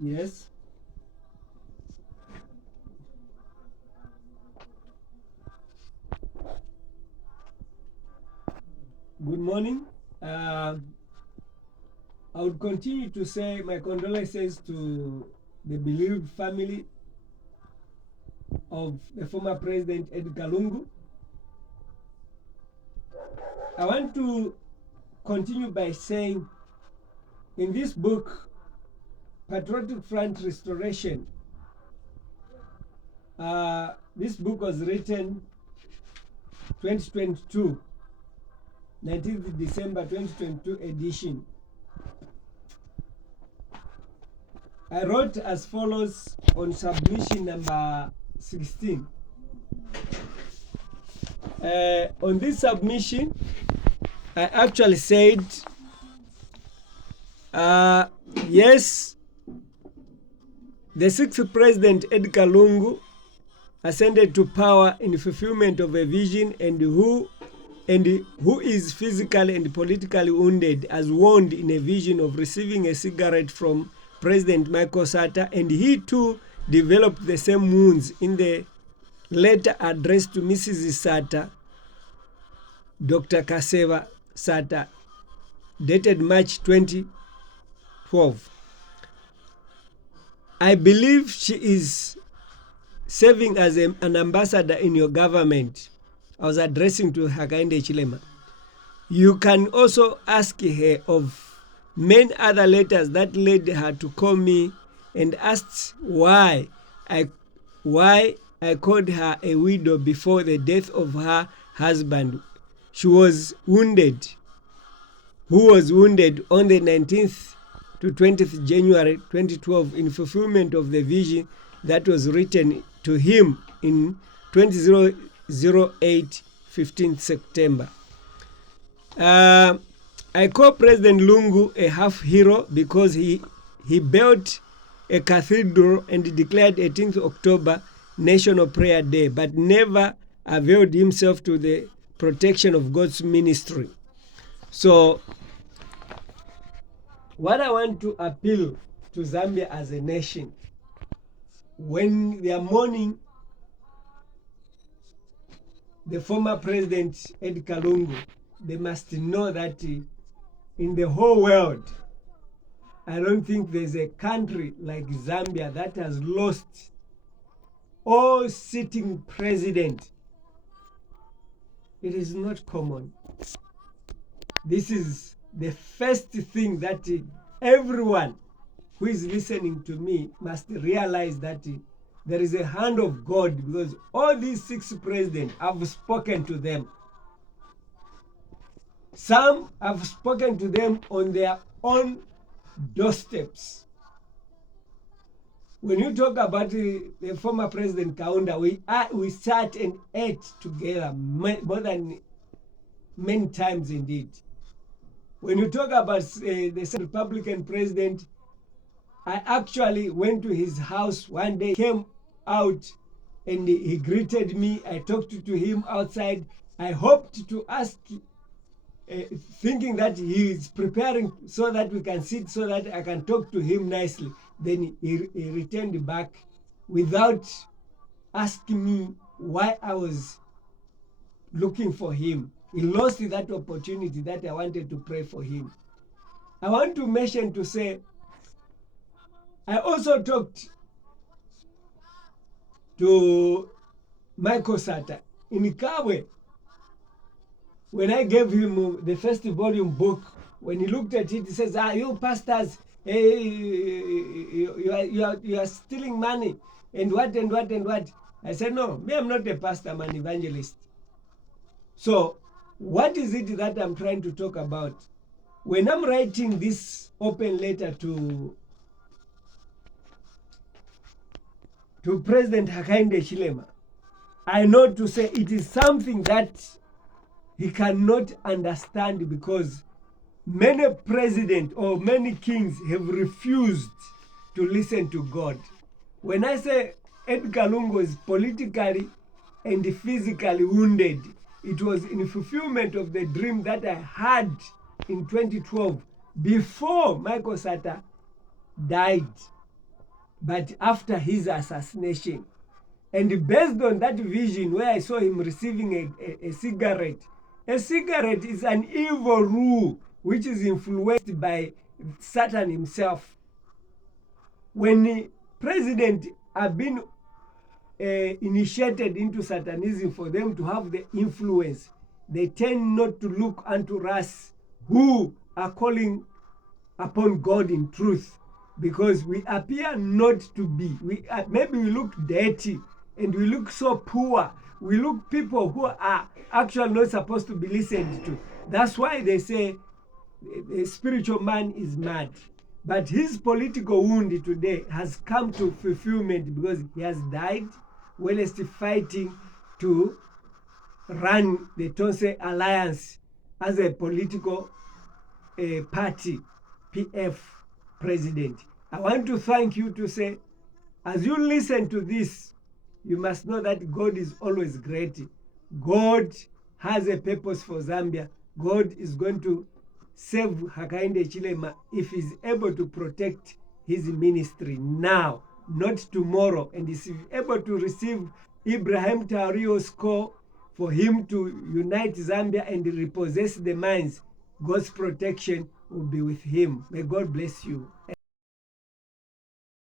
Yes. Good morning. I would continue to say my condolences to the bereaved family of the former President Edgar Lungu. I want to continue by saying in this book, Patriotic Front Restoration, this book was written 2022, 19th December 2022 edition. I wrote as follows on submission number 16. On this submission, I actually said, yes, the sixth president, Edgar Lungu, ascended to power in fulfillment of a vision, and who is physically and politically wounded, as warned in a vision of receiving a cigarette from President Michael Sata, and he too developed the same wounds in the letter addressed to Mrs. Sata, Dr. Kaseba SATA, dated March 2012. I believe she is serving as an ambassador in your government. I was addressing to Hakainde Chilema. You can also ask her of many other letters that led her to call me and asked why I called her a widow before the death of her husband. She was wounded, who was wounded on the 19th to 20th January 2012 in fulfillment of the vision that was written to him in 2008, 15th September. I call President Lungu a half hero because he built a cathedral and declared 18th October National Prayer Day, but never availed himself to the protection of God's ministry. So what I want to appeal to Zambia as a nation, when they are mourning the former president Edgar Lungu, they must know that in the whole world, I don't think there's a country like Zambia that has lost all sitting president. It is not common. This is the first thing that everyone who is listening to me must realize, that there is a hand of God, because all these 6 presidents, I've spoken to them. Some have spoken to them on their own doorsteps. When you talk about the former President Kaunda, we sat and ate together more than many times indeed. When you talk about the Republican president, I actually went to his house one day, came out, and he greeted me. I talked to him outside. I hoped to ask, thinking that he is preparing so that we can sit, so that I can talk to him nicely. Then he returned back without asking me why I was looking for him. He lost that opportunity that I wanted to pray for him. I want to mention to say, I also talked to Michael Sata in Kabwe. When I gave him the first volume book, when he looked at it, he says, you pastors, hey, you are stealing money, and what. I said, no, me, I'm not a pastor, I'm an evangelist. So what is it that I'm trying to talk about? When I'm writing this open letter to President Hakainde Hichilema, I know to say it is something that he cannot understand, because many presidents or many kings have refused to listen to God. When I say Edgar Lungu is politically and physically wounded, it was in fulfillment of the dream that I had in 2012, before Michael Sata died, but after his assassination. And based on that vision where I saw him receiving a cigarette is an evil rule which is influenced by Satan himself. When the president have been initiated into Satanism, for them to have the influence, they tend not to look unto us who are calling upon God in truth, because we appear not to be. Maybe we look dirty and we look so poor. We look people who are actually not supposed to be listened to. That's why they say a spiritual man is mad. But his political wound today has come to fulfillment because he has died whilst fighting to run the Tonse Alliance as a political party, PF president. I want to thank you to say, as you listen to this, you must know that God is always great. God has a purpose for Zambia. God is going to save Hakainde Chilema if he's able to protect his ministry now, not tomorrow. And is able to receive Ibrahim Traore's call for him to unite Zambia and repossess the mines. God's protection will be with him. May God bless you.